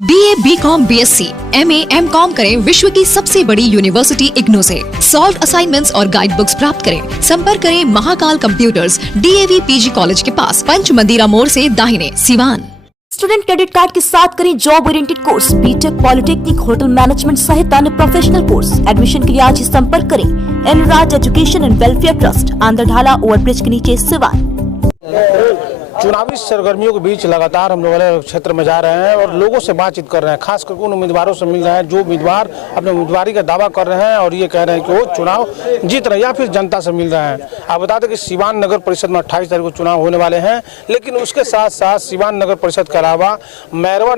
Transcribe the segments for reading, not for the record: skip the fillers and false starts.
BA, BCom, BSc, MA, MCom करें विश्व की सबसे बड़ी यूनिवर्सिटी इग्नू से। सॉल्व असाइनमेंट्स और गाइड बुक्स प्राप्त करें। संपर्क करें Mahakal computers, DAV PG college के पास, पंच मंदिरा मोड़ से दाहिने, सिवान। स्टूडेंट क्रेडिट कार्ड के साथ करें job oriented course, B Tech, polytechnic, hotel management सहित अन्य प्रोफेशनल कोर्स। एडमिशन के लिए आज ही संपर्क करें एनराज एजुकेशन एंड वेलफेयर ट्रस्ट, आंध्रढाला ओवरब्रिज के नीचे, सिवान। चुनावी सरगर्मियों के बीच लगातार हम लोग अलग क्षेत्र में जा रहे हैं और लोगों से बातचीत कर रहे हैं, खास करके उन उम्मीदवारों से मिल रहे हैं जो उम्मीदवार अपने उम्मीदवारी का दावा कर रहे हैं और ये कह रहे हैं कि वो चुनाव जीत रहे हैं या फिर जनता से मिल रहे हैं। आप बता दें कि सिवान नगर परिषद में 28 तारीख को चुनाव होने वाले हैं, लेकिन उसके साथ साथ सिवान नगर परिषद के अलावा मैरवा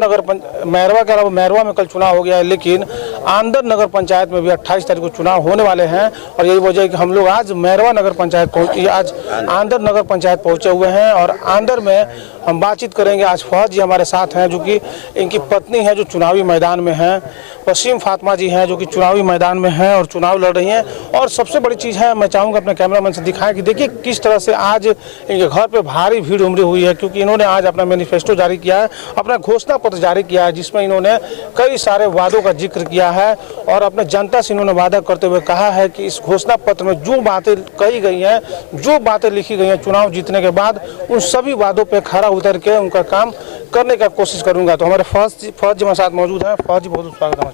में कल चुनाव हो गया है, लेकिन आंदर नगर पंचायत में भी 28 तारीख को चुनाव होने वाले हैं। और यही वजह है कि हम लोग आज मैरवा नगर पंचायत आज आंदर नगर पंचायत पहुंचे हुए हैं और आंदर में हम बातचीत करेंगे। आज फौज जी हमारे साथ हैं जो कि इनकी पत्नी है जो चुनावी मैदान में हैं, वसीम फातिमा जी हैं जो कि चुनावी मैदान में हैं और चुनाव लड़ रही हैं। और सबसे बड़ी चीज़ है, मैं चाहूँगा अपने कैमरामैन से दिखाएं कि देखिए किस तरह से आज इनके घर पे भारी भीड़ उमड़ी हुई है, क्योंकि इन्होंने आज अपना मैनिफेस्टो जारी किया है, अपना घोषणा पत्र जारी किया है, जिसमें इन्होंने कई सारे वादों का जिक्र किया है और अपने जनता से इन्होंने वादा करते हुए कहा है कि इस घोषणा पत्र में जो बातें कही गई हैं, जो बातें लिखी गई हैं चुनाव जीतने के बाद, उन सभी वादों पे खरा उतर के उनका काम करने का कोशिश करूंगा। तो हमारे फौज जी हमारे साथ मौजूद हैं। फौज जी बहुत स्वागत है।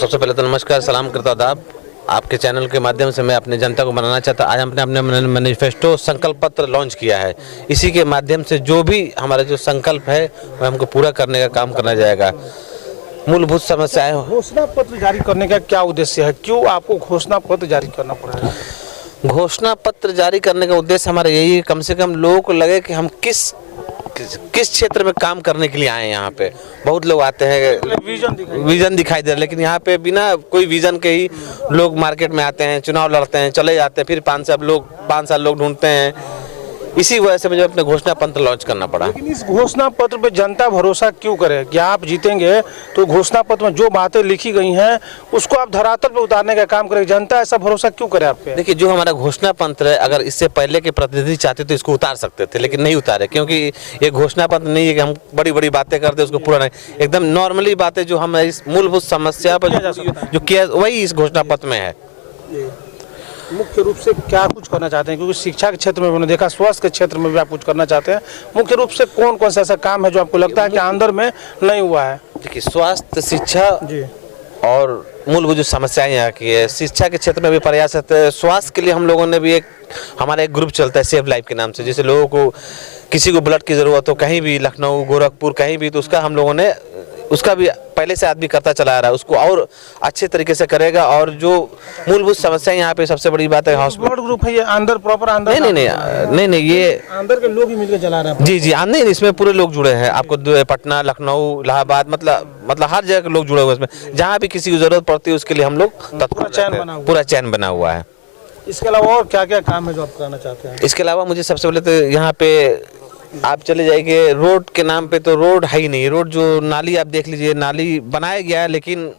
सबसे पहले तो नमस्कार, सलाम करता आदाब। आपके चैनल के माध्यम से मैं अपने जनता को बनाना चाहता, आज हमने अपने मैनिफेस्टो संकल्प पत्र लॉन्च किया है। इसी के माध्यम से जो भी हमारा जो संकल्प है वह हमको पूरा करने का काम करना जाएगा। मूलभूत समस्याएं। घोषणा पत्र जारी करने का क्या उद्देश्य है, क्यों आपको घोषणा पत्र जारी करना पड़ेगा? घोषणा पत्र जारी करने का उद्देश्य हमारा यही है, कम से कम लोगों को लगे कि हम किस क्षेत्र में काम करने के लिए आए हैं। यहाँ पे बहुत लोग आते हैं, विजन दिखाई दे रहा है, लेकिन यहाँ पे बिना कोई विजन के ही लोग मार्केट में आते हैं, चुनाव लड़ते हैं, चले जाते हैं, फिर 5 साल लोग ढूंढते हैं। इसी वजह से मुझे अपने घोषणा पत्र लॉन्च करना पड़ा। लेकिन इस घोषणा पत्र पे जनता भरोसा क्यों करे कि आप जीतेंगे? तो घोषणा पत्र में जो बातें लिखी गई हैं उसको आप धरातल पे उतारने का काम करें, जनता ऐसा भरोसा क्यों करे आप पे? देखिए, जो हमारा घोषणा पत्र है, अगर इससे पहले के प्रतिनिधि चाहते तो इसको उतार सकते थे, लेकिन नहीं उतारे, क्योंकि ये घोषणा पत्र नहीं है कि हम बड़ी बड़ी बातें करते उसको पूरा नहीं, एकदम नॉर्मली बातें जो हम इस मूलभूत समस्या पर जो किया वही इस घोषणा पत्र में है। मुख्य रूप से क्या कुछ करना चाहते हैं, क्योंकि शिक्षा के क्षेत्र में मैंने देखा, स्वास्थ्य के क्षेत्र में भी आप कुछ करना चाहते हैं, मुख्य रूप से कौन कौन सा ऐसा काम है जो आपको लगता है कि आंदर में नहीं हुआ है? देखिए, स्वास्थ्य, शिक्षा जी और मूलभूत जो समस्याएं यहाँ की है, शिक्षा के क्षेत्र में भी प्रयास है। स्वास्थ्य के लिए हम लोगों ने भी हमारा एक ग्रुप चलता है सेव लाइफ के नाम से, जैसे लोगों को किसी को ब्लड की ज़रूरत हो कहीं भी, लखनऊ, गोरखपुर, कहीं भी, तो उसका हम लोगों ने उसका भी पहले से आदमी करता चला आ रहा है, उसको और अच्छे तरीके से करेगा। और जो मूलभूत समस्या यहाँ पे सबसे बड़ी बात है, हॉस्पिटल ग्रुप है ये आंदर प्रॉपर आंदर नहीं, ये आंदर के लोग ही मिलकर चला रहे हैं। जी नहीं, इसमें पूरे लोग जुड़े हैं। आपको पटना, लखनऊ, इलाहाबाद, मतलब हर जगह के लोग जुड़े हुए हैं इसमें। जहाँ भी किसी की जरूरत पड़ती है उसके लिए हम लोग पूरा चैन बना हुआ है। इसके अलावा और क्या क्या काम है जो आप करना चाहते हैं? इसके अलावा मुझे सबसे पहले तो यहाँ पे आप चले जाइए, रोड के नाम पे तो रोड है ही नहीं। रोड जो नाली आप देख लीजिए, नाली बनाया गया है लेकिन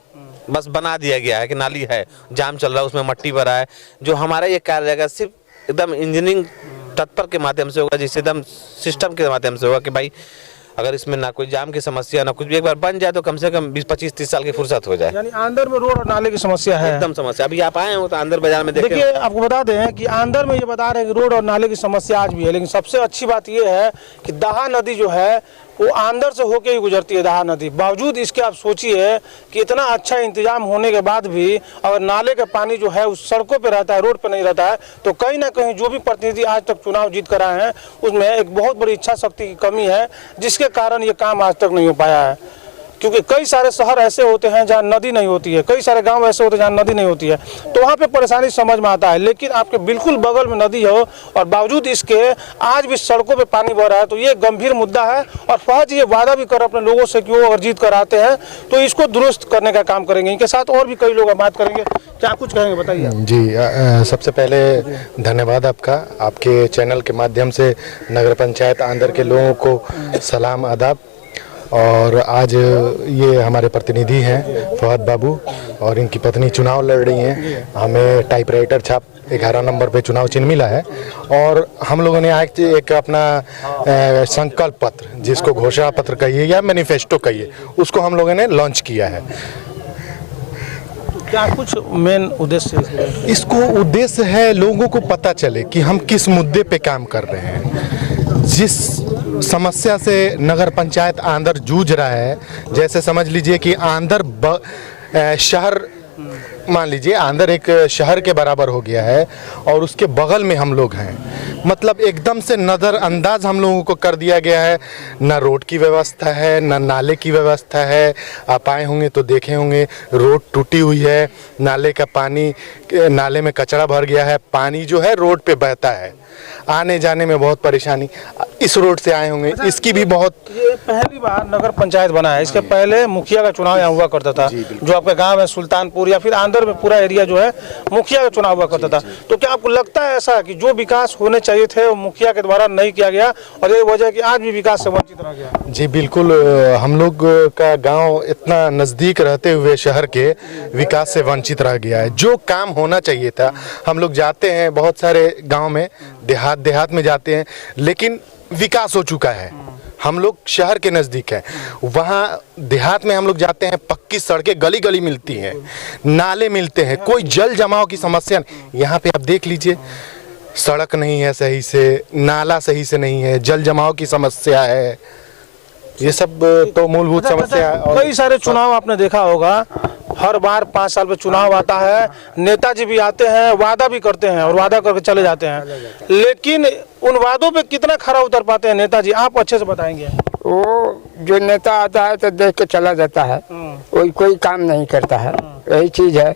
बस बना दिया गया है कि नाली है, जाम चल रहा है, उसमें मट्टी भरा है। जो हमारा ये कार्य रहेगा सिर्फ एकदम इंजीनियरिंग तत्पर के माध्यम से होगा, जिससे एकदम सिस्टम के माध्यम से होगा कि भाई अगर इसमें ना कोई जाम की समस्या ना कुछ भी, एक बार बन जाए तो कम से कम 20-25-30 साल की फुर्सत हो जाए। यानी आंदर में रोड और नाले की समस्या है, एकदम समस्या। अभी आप आए हो तो आंदर बाजार में देखिए, आपको बता दें कि आंदर में ये बता रहे हैं कि रोड और नाले की समस्या आज भी है, लेकिन सबसे अच्छी बात ये है कि दाहा नदी जो है वो आंदर से होके ही गुजरती है। दाहा नदी बावजूद इसके आप सोचिए कि इतना अच्छा इंतजाम होने के बाद भी अगर नाले का पानी जो है उस सड़कों पे रहता है, रोड पे नहीं रहता है, तो कहीं ना कहीं जो भी प्रतिनिधि आज तक चुनाव जीत कर आए हैं उसमें एक बहुत बड़ी इच्छा शक्ति की कमी है, जिसके कारण ये काम आज तक नहीं हो पाया है। क्योंकि कई सारे शहर ऐसे होते हैं जहाँ नदी नहीं होती है, कई सारे गांव ऐसे होते हैं जहाँ नदी नहीं होती है, तो वहाँ पे परेशानी समझ में आता है। लेकिन आपके बिल्कुल बगल में नदी हो और बावजूद इसके आज भी सड़कों पे पानी बह रहा है, तो ये गंभीर मुद्दा है। और फौज ये वादा भी कर अपने लोगों से कि वो अगर जीत कर आते हैं तो इसको दुरुस्त करने का काम करेंगे। इनके साथ और भी कई लोग बात करेंगे, क्या कुछ कहेंगे बताइए? जी, सबसे पहले धन्यवाद आपका, आपके चैनल के माध्यम से नगर पंचायत आंदर के लोगों को सलाम आदाब। और आज ये हमारे प्रतिनिधि हैं फहद बाबू और इनकी पत्नी चुनाव लड़ रही हैं। हमें टाइपराइटर छाप 11 नंबर पे चुनाव चिन्ह मिला है और हम लोगों ने आज एक अपना संकल्प पत्र, जिसको घोषणा पत्र कहिए या मैनिफेस्टो कहिए, उसको हम लोगों ने लॉन्च किया है। क्या कुछ मेन उद्देश्य है इसको? उद्देश्य है लोगों को पता चले कि हम किस मुद्दे पे काम कर रहे हैं। जिस समस्या से नगर पंचायत आंदर जूझ रहा है, जैसे समझ लीजिए कि आंदर शहर, मान लीजिए आंदर एक शहर के बराबर हो गया है और उसके बगल में हम लोग हैं, मतलब एकदम से नज़रअंदाज हम लोगों को कर दिया गया है। ना रोड की व्यवस्था है, ना नाले की व्यवस्था है। आप आए होंगे तो देखे होंगे रोड टूटी हुई है, नाले का पानी, नाले में कचरा भर गया है, पानी जो है रोड पे बहता है, आने जाने में बहुत परेशानी। इस रोड से आए होंगे, इसकी भी बहुत। ये पहली बार नगर पंचायत बना है, इसके पहले मुखिया का चुनाव यहाँ हुआ करता था, जो आपके गांव है सुल्तानपुर या फिर आंदर में पूरा एरिया जो है मुखिया का चुनाव हुआ करता था। तो क्या आपको लगता है ऐसा कि जो विकास होने चाहिए थे वो मुखिया के द्वारा नहीं किया गया और यही वजह है कि आज भी विकास से वंचित रह गया? जी बिल्कुल, हम लोग का गांव इतना नज़दीक रहते हुए शहर के विकास से वंचित रह गया है। जो काम होना चाहिए था, हम लोग जाते हैं बहुत सारे गांव में, देहात में जाते हैं, लेकिन विकास हो चुका है। हम लोग शहर के नज़दीक हैं, वहाँ देहात में हम लोग जाते हैं, पक्की सड़कें गली गली मिलती हैं, नाले मिलते हैं, कोई जल जमाव की समस्या नहीं। यहाँ पे आप देख लीजिए, सड़क नहीं है सही से, नाला सही से नहीं है, जल जमाव की समस्या है। ये सब तो मूलभूत समस्या है। कई सारे चुनाव आपने देखा होगा, हर बार 5 साल पे चुनाव आता है, नेताजी भी आते हैं, वादा भी करते हैं और वादा करके चले जाते हैं, लेकिन उन वादों पे कितना खरा उतर पाते हैं नेताजी, आप अच्छे से बताएंगे? वो जो नेता आता है तो देख के चला जाता है, कोई काम नहीं करता है, यही चीज है।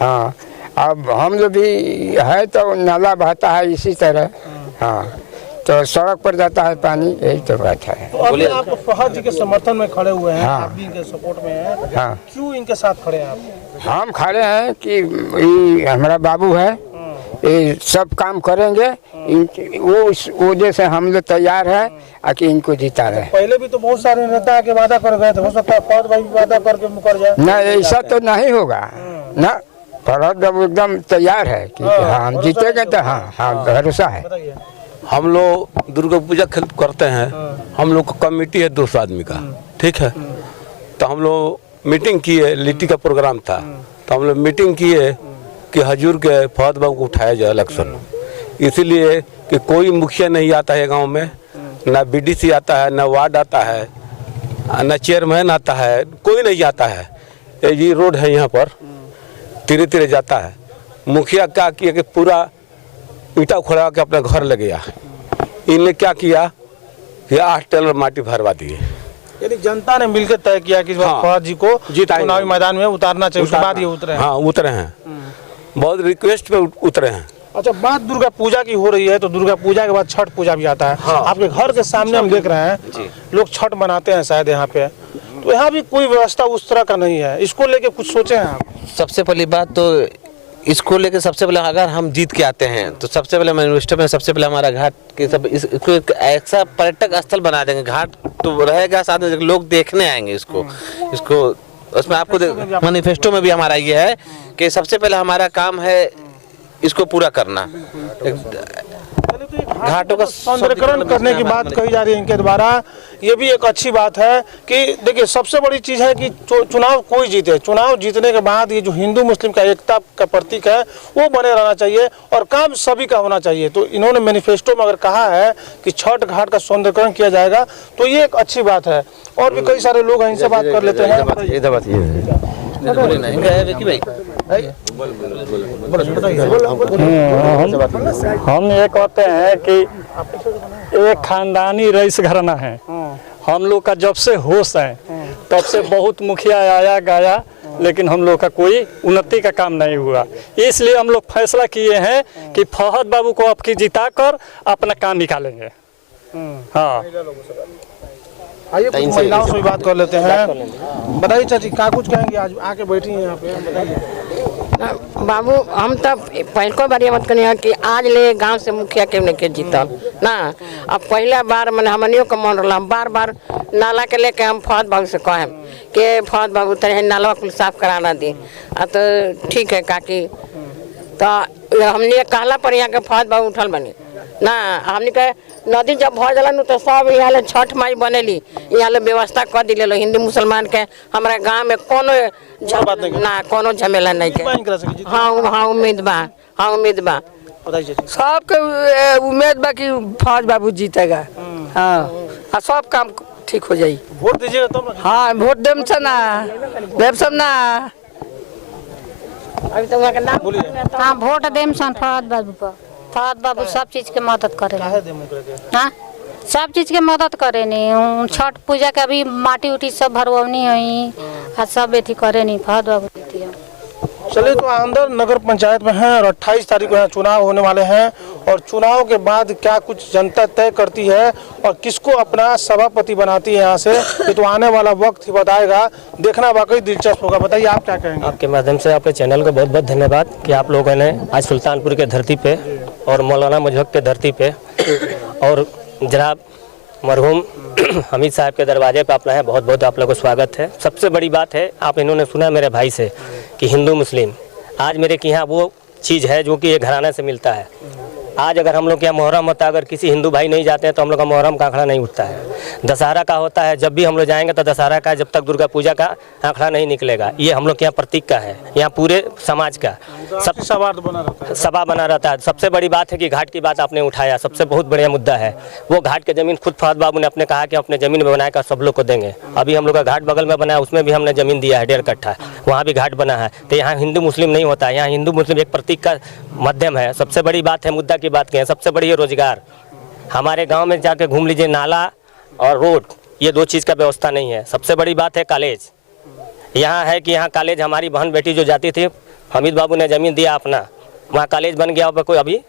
हाँ, अब हम लोग भी है तो नाला बहता है इसी तरह, हाँ, तो सड़क पर जाता है पानी, यही तो बात है। तो अभी आप फहद जी के समर्थन में खड़े हुए हैं, हाँ। आप भी इनके सपोर्ट में हैं, हाँ। क्यों इनके साथ खड़े हैं आप? हम खड़े हैं कि ये हमारा बाबू है, ये सब काम करेंगे, वो उस वजह से हम लोग तैयार है कि इनको जिता रहे। पहले भी तो बहुत सारे नेता के वादा कर गए थे, हो सकता है फहद भाई भी वादा करके मुकर जाए। ना, ऐसा तो नहीं होगा ना, फहद अब एकदम तैयार है कि हाँ हम जीतेंगे, तो हाँ भरोसा है। हम लोग दुर्गा पूजा करते हैं, हम लोग का कमेटी है 200 आदमी का, ठीक है। तो हम लोग मीटिंग किए, लिट्टी का प्रोग्राम था, तो हम लोग मीटिंग किए कि हजूर के फहद बाबू को उठाया जाए इलेक्शन, इसीलिए कि कोई मुखिया नहीं आता है गांव में, ना बीडीसी आता है, ना वार्ड आता है, ना चेयरमैन आता है, कोई नहीं आता है। ये रोड है यहाँ पर, धीरे धीरे जाता है। मुखिया क्या किया कि पूरा ईटा उखड़ा के अपना घर ले गया। इनने क्या किया कि 8 टेलर माटी भरवा दिए। यानी जनता ने मिलकर तय किया कि इस बार फहद जी को चुनावी मैदान में उतारना चाहिए, उसके बाद ये उतरे हैं। हाँ, उतरे हैं, बहुत रिक्वेस्ट पे उतरे हैं। अच्छा, बात दुर्गा पूजा की हो रही है, तो दुर्गा पूजा के बाद छठ पूजा भी आता है। हाँ। आपके घर के सामने हम देख रहे हैं लोग छठ मनाते हैं शायद यहाँ पे, तो यहाँ भी कोई व्यवस्था उस तरह का नहीं है, इसको लेके कुछ सोचे हैं आप? सबसे पहली बात तो इसको लेके सबसे पहले अगर हम जीत के आते हैं तो सबसे पहले मैनिफेस्टो में सबसे पहले हमारा घाट के सब इसको एक ऐसा पर्यटक स्थल बना देंगे। घाट तो रहेगा, साथ में लोग देखने आएंगे इसको। उसमें आपको मैनिफेस्टो में भी हमारा ये है कि सबसे पहले हमारा काम है इसको पूरा करना। घाटों का सौंदर्यीकरण करने की बात कही जा रही है इनके द्वारा, ये भी एक अच्छी बात है कि देखिए सबसे बड़ी चीज है कि चुनाव कोई जीते, चुनाव जीतने के बाद ये जो हिंदू मुस्लिम का एकता का प्रतीक है वो बने रहना चाहिए और काम सभी का होना चाहिए। तो इन्होंने मैनिफेस्टो में अगर कहा है कि छठ घाट का सौंदर्यीकरण किया जाएगा तो ये एक अच्छी बात है। और भी कई सारे लोग हैं, इनसे बात कर लेते हैं। हम ये कहते हैं कि एक खानदानी रईस घराना है। हम लोग का जब से होश है तब से बहुत मुखिया आया गया, लेकिन हम लोग का कोई उन्नति का काम नहीं हुआ। इसलिए हम लोग फैसला किए हैं कि फहद बाबू को आपकी जिता कर अपना काम निकालेंगे। हाँ, आइए कुछ महिलाओं से भी बात कर लेते हैं। बताइए चाची, क्या कुछ कहेंगे? आज आके बैठी हैं यहाँ पे, बताइए। बाबू, हम तो पहले बार मत करिए कि आज ले गांव से मुखिया के लेके जीतल ना। अब पहला बार मैंने हमनियों का मन रहा, बार बार नाला के लेके हम फहद बाबू से कहें कि फहद बाबू तरह नाला कुल साफ कराना दी। तो ठीक है काकी, तो हमने कहला पर यहाँ के फौज बाबू उठल बने ना। हमने के नदी जब भर जलन तो सब यहाँ ले छठ माई बनेली, यहाँ ले व्यवस्था कर दिले लो। हिंदू मुसलमान के हमारे गांव में कोनो झमेला नहीं के। हाँ उम्मीद बा, हाँ उम्मीद बा, सबके उम्मीद बा कि फौज बाबू जीतेगा। हाँ और सब काम ठीक हो जाई। वोट दीजिएगा तो? हाँ वोट देम से ना, देव सब ना। अभी तो वहाँ का नाम बोलिए। हाँ वोट देम सन फौज बाबू पर। फौज बाबू सब चीज के मदद करे। हाँ सब चीज के मदद करे नहीं। छठ पूजा के अभी माटी उटी सब भरवनी है, सब एथी करे नहीं। फौज बाबू देती है। चलिए, तो आंदर नगर पंचायत में हैं और 28 तारीख को यहाँ चुनाव होने वाले हैं और चुनाव के बाद क्या कुछ जनता तय करती है और किसको अपना सभापति बनाती है यहाँ से, ये तो आने वाला वक्त ही बताएगा। देखना वाकई दिलचस्प होगा। बताइए आप क्या कहेंगे? आपके माध्यम से आपके चैनल को बहुत बहुत धन्यवाद कि आप लोगों ने आज सुल्तानपुर के धरती पे और मौलाना मुजहक के धरती पे और जनाब मरहूम हमीद साहब के दरवाजे पे अपना है। बहुत बहुत आप लोगों को स्वागत है। सबसे बड़ी बात है, आप इन्होंने सुना मेरे भाई से कि हिंदू मुस्लिम, आज मेरे के यहाँ वो चीज़ है जो कि एक घराने से मिलता है। आज अगर हम लोग के यहाँ मुहर्रम होता है, अगर किसी हिंदू भाई नहीं जाते हैं तो हम लोग का मुहर्रम का आंकड़ा नहीं उठता है। दशहरा का होता है, जब भी हम लोग जाएंगे तो दशहरा का, जब तक दुर्गा पूजा का आंकड़ा नहीं निकलेगा। ये हम लोग के यहाँ प्रतीक का है, यहाँ पूरे समाज का सब सभा बना रहता है। सबसे बड़ी बात है कि घाट की बात आपने उठाया, सबसे बहुत बढ़िया मुद्दा है। वो घाट की जमीन खुद फौज बाबू ने अपने कहा कि अपने जमीन में बनाकर सब लोग को देंगे। अभी हम लोग का घाट बगल में बना है, उसमें भी हमने जमीन दिया है 1.5 कट्ठा, वहाँ भी घाट बना है। तो यहाँ हिंदू मुस्लिम नहीं होता है, यहाँ हिंदू मुस्लिम एक प्रतीक का माध्यम है। सबसे बड़ी बात है, मुद्दा की बात कहें, सबसे बड़ी है रोजगार। हमारे गांव में जाके घूम लीजिए, नाला और रोड, ये 2 चीज़ का व्यवस्था नहीं है। सबसे बड़ी बात है कॉलेज, यहाँ है कि यहाँ कॉलेज हमारी बहन बेटी जो जाती थी, हमीद बाबू ने ज़मीन दिया अपना, वहाँ कॉलेज बन गया, पर कोई अभी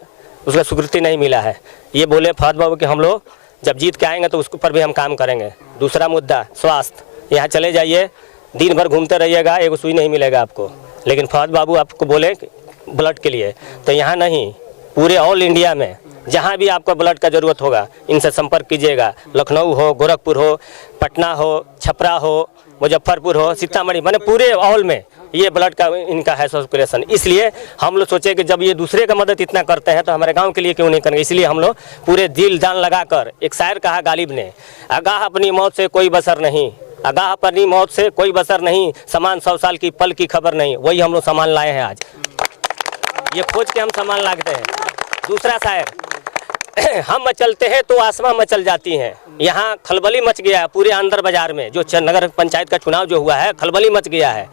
उसका स्वीकृति नहीं मिला है। ये बोले फौज बाबू कि हम लोग जब जीत के आएंगे तो उसके ऊपर भी हम काम करेंगे। दूसरा मुद्दा स्वास्थ्य, यहाँ चले जाइए, दिन भर घूमते रहिएगा, एक सुई नहीं मिलेगा आपको। लेकिन फौज बाबू आपको बोले ब्लड के लिए, तो यहाँ नहीं, पूरे ऑल इंडिया में जहाँ भी आपको ब्लड का ज़रूरत होगा इनसे संपर्क कीजिएगा। लखनऊ हो, गोरखपुर हो, पटना हो, छपरा हो, मुजफ्फरपुर हो, सीतामढ़ी, माने पूरे ऑल में ये ब्लड का इनका है सर्कुलेशन। इसलिए हम लोग सोचे कि जब ये दूसरे का मदद इतना करते हैं तो हमारे गांव के लिए क्यों नहीं करेंगे। इसलिए हम लोग पूरे दिल जान लगाकर, एक शायर कहा गालिब ने, आगाह अपनी मौत से कोई बसर नहीं, आगाह अपनी मौत से कोई बसर नहीं, समान 100 साल की पल की खबर नहीं। वही हम लोग सामान लाए हैं आज, ये खोज के हम सामान लाते हैं। दूसरा शायर, हम मचलते हैं तो आसमां मचल जाती हैं। यहाँ खलबली मच गया है पूरे अंदर बाजार में, जो नगर पंचायत का चुनाव जो हुआ है, खलबली मच गया है।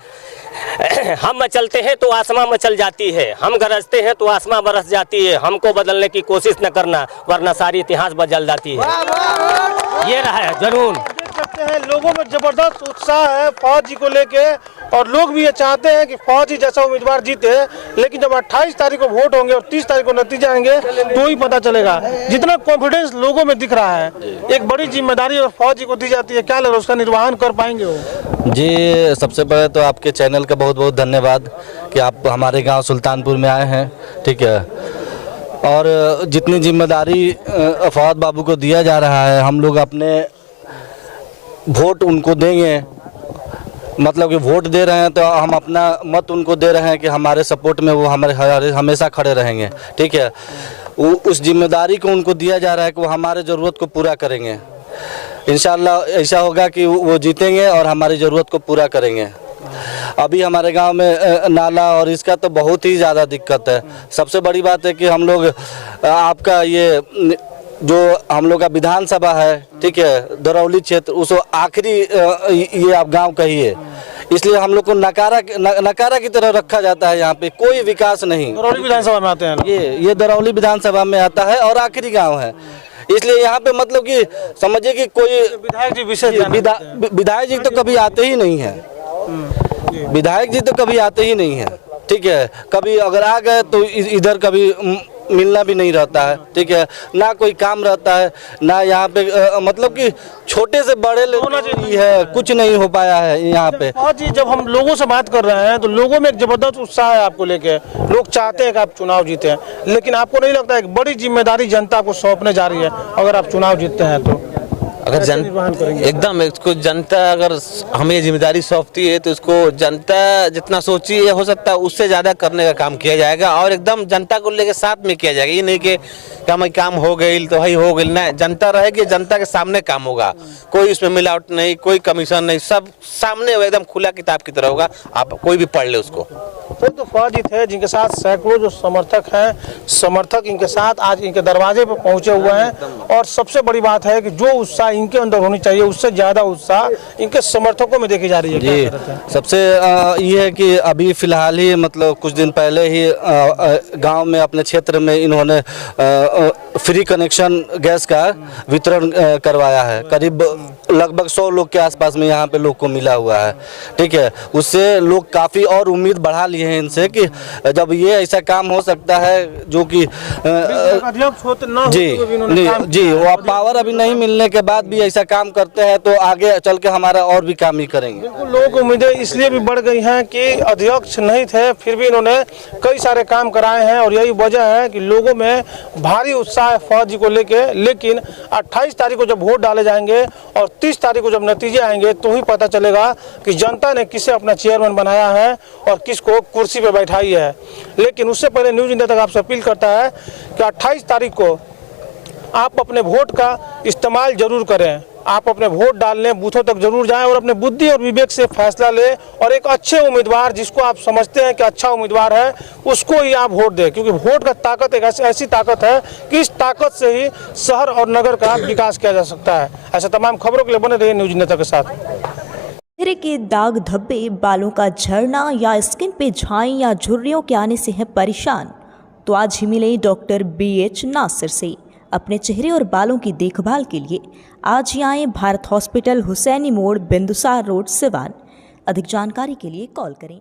हम मचलते हैं तो आसमां मचल जाती है, हम गरजते हैं तो आसमां बरस जाती है। हमको बदलने की कोशिश न करना वरना सारी इतिहास बदल जाती है। ये रहा है जुनून। सकते हैं लोगों में जबरदस्त उत्साह है फौज जी को लेके और लोग भी ये चाहते हैं कि फौज जी जैसा उम्मीदवार जीते। लेकिन जब 28 तारीख को वोट होंगे और 30 तारीख को नतीजे आएंगे तो ही पता चलेगा। जितना कॉन्फिडेंस लोगों में दिख रहा है, एक बड़ी जिम्मेदारी और फौज जी को दी जाती है, क्या लग रहा है उसका निर्वहन कर पाएंगे वो? जी, सबसे पहले तो आपके चैनल का बहुत बहुत धन्यवाद कि आप हमारे गांव सुल्तानपुर में आए हैं, ठीक है। और जितनी जिम्मेदारी फौज बाबू को दिया जा रहा है, हम लोग अपने वोट उनको देंगे, मतलब कि वोट दे रहे हैं तो हम अपना मत उनको दे रहे हैं कि हमारे सपोर्ट में वो हमारे हमेशा खड़े रहेंगे, ठीक है। उस जिम्मेदारी को उनको दिया जा रहा है कि वो हमारे ज़रूरत को पूरा करेंगे। इंशाल्लाह ऐसा होगा कि वो जीतेंगे और हमारी ज़रूरत को पूरा करेंगे। अभी हमारे गांव में नाला और इसका तो बहुत ही ज़्यादा दिक्कत है। सबसे बड़ी बात है कि हम लोग आपका ये जो हम लोग का विधानसभा है, ठीक है, दरौली क्षेत्र, उसको आखिरी ये आप गांव कहिए, इसलिए हम लोग को नकारा की तरह रखा जाता है। यहाँ पे कोई विकास नहीं। दरौली विधानसभा में आते हैं ये दरौली विधानसभा में आता है और आखिरी गांव है, इसलिए यहाँ पे मतलब कि समझिए कि कोई विधायक जी विशेष विधायक जी तो कभी आते ही नहीं है, विधायक जी तो कभी आते ही नहीं है, ठीक है। कभी अगर आ गए तो इधर कभी मिलना भी नहीं रहता है, ठीक है, ना कोई काम रहता है, ना यहाँ पे मतलब कि छोटे से बड़े ही है, कुछ नहीं हो पाया है यहाँ पे। फौज जी, जब हम लोगों से बात कर रहे हैं तो लोगों में एक जबरदस्त उत्साह है आपको लेके, लोग चाहते हैं कि आप चुनाव जीते हैं, लेकिन आपको नहीं लगता एक बड़ी जिम्मेदारी जनता को सौंपने जा रही है अगर आप चुनाव जीतते हैं तो? अगर एकदम इसको जनता अगर हमें जिम्मेदारी सौंपती है तो इसको जनता जितना सोची है हो सकता है उससे ज़्यादा करने का काम किया जाएगा और एकदम जनता को लेकर साथ में किया जाएगा। ये नहीं कि काम हो गई तो भाई हो गई, ना, जनता रहेगी, जनता के सामने काम होगा, कोई इसमें मिलावट नहीं, कोई कमीशन नहीं, सब सामने एकदम खुला किताब की तरह होगा, आप कोई भी पढ़ ले उसको। तो फौजी थे जिनके साथ सैकड़ों जो समर्थक इनके साथ आज इनके दरवाजे पर पहुंचे हुए हैं और सबसे बड़ी बात है कि जो उत्साह इनके अंदर होनी चाहिए उससे ज्यादा उत्साह इनके समर्थकों में देखी जा रही है। जी, सबसे ये है कि अभी फिलहाल ही मतलब कुछ दिन पहले ही गांव में अपने क्षेत्र में इन्होंने फ्री कनेक्शन गैस का वितरण करवाया है। करीब लगभग 100 लोग के आसपास में यहाँ पे लोग को मिला हुआ है। ठीक है, उससे लोग काफ़ी और उम्मीद बढ़ा लिए हैं इनसे कि जब ये ऐसा काम हो सकता है जो कि जी वो पावर अभी नहीं मिलने के बाद भी ऐसा काम करते हैं तो आगे चल के हमारा और भी काम ही करेंगे। बिल्कुल, लोगों को उम्मीदें इसलिए भी बढ़ गई हैं कि अध्यक्ष नहीं थे फिर भी इन्होंने कई सारे काम कराए हैं और यही वजह है कि लोगों में भारी उत्साह है फौज जी को लेके। लेकिन 28 तारीख को जब वोट डाले जाएंगे और 30 तारीख को जब नतीजे आएंगे तो ही पता चलेगा कि जनता ने किसे अपना चेयरमैन बनाया है और किसको कुर्सी पे बैठाई है। लेकिन उससे पहले न्यूज़ इंडिया तक आपसे अपील करता है कि 28 तारीख को आप अपने वोट का इस्तेमाल जरूर करें, आप अपने वोट डालने बूथों तक जरूर जाएं और अपने बुद्धि और विवेक से फैसला लें और एक अच्छे उम्मीदवार जिसको आप समझते हैं कि अच्छा उम्मीदवार है उसको ही आप वोट दें, क्योंकि वोट का ताकत एक ऐसी ताकत है कि इस ताकत से ही शहर और नगर का विकास किया जा सकता है। ऐसे तमाम खबरों के लिए बने रहिए न्यूज़ इंडिया के साथ। चेहरे के दाग धब्बे, बालों का झड़ना या स्किन पे झाई या झुर्रियों के आने से है परेशान तो आज ही मिले डॉक्टर BH नासिर से। अपने चेहरे और बालों की देखभाल के लिए आज ही आएं भारत हॉस्पिटल, हुसैनी मोड़, बिंदुसार रोड, सिवान। अधिक जानकारी के लिए कॉल करें।